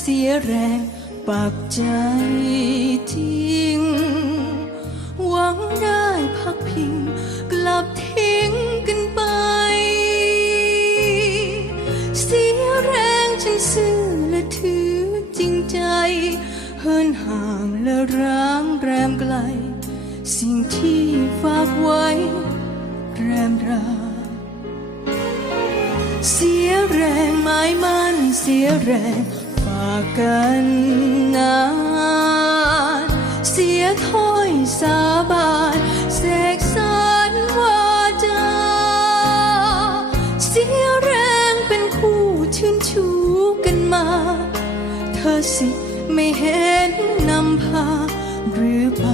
เสียแรงปักใจทิ้ง หวังได้พักพิง กลับทิ้งกันไป เสียแรงฉันซื่อและถือจริงใจเหินห่างและร้างแรมไกล สิ่งที่ฝากไว้ แรมราเสียแรงไม้มันเสียแรงากกันนานเสียถ้อยสาบานเสกสรรวาจาเสียแรงเป็นคู่ชื่นชูกันมา เธอสิไม่เห็นนำพา หรือไป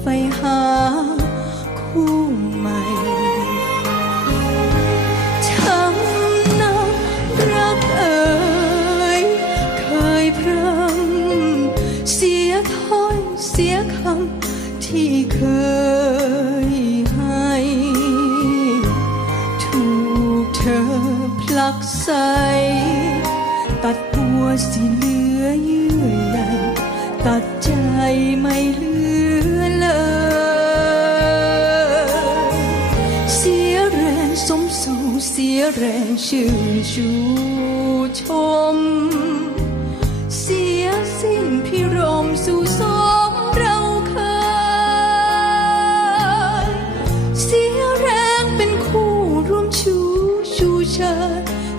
ไฟหา คู่ใหม่ ถ้อยเสียคำที่เคยให้ ถูกเธอผลักใส ตัดหัวสิเหลือเยื่อใยตัดใจไม่เหลือเลย เสียแรงสมสู่เสียแรงชื่นชูชม ชู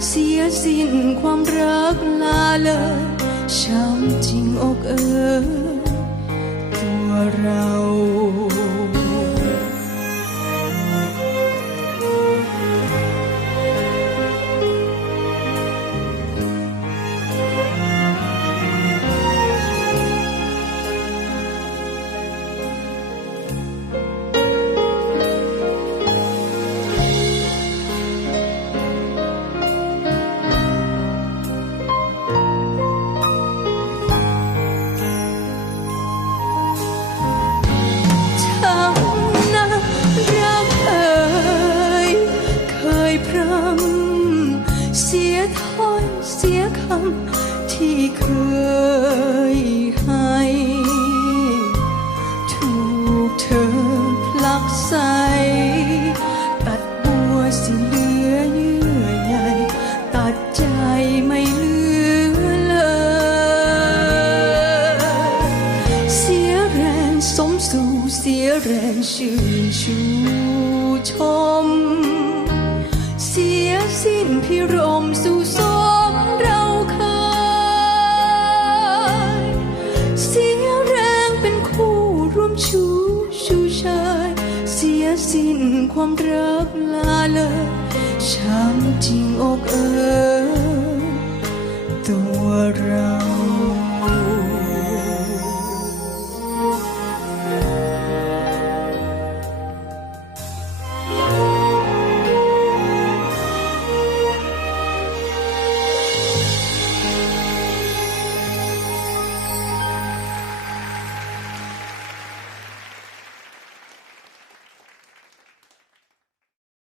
เสียสิ้นความรักลาเลยช้ำจริงอกเออตัวเรา สิเหลือเยื่อใยตัดใจไม่เหลือเลย เสียแรงสมสู่เสียแรงชื่นชูชม เสียสิ้นพิรมสู่สมเราเคย เสียแรงเป็นคู่ร่วมชูชูชายเสิ้นความรักลาเลยช้ำจริงอกเออตัวเรา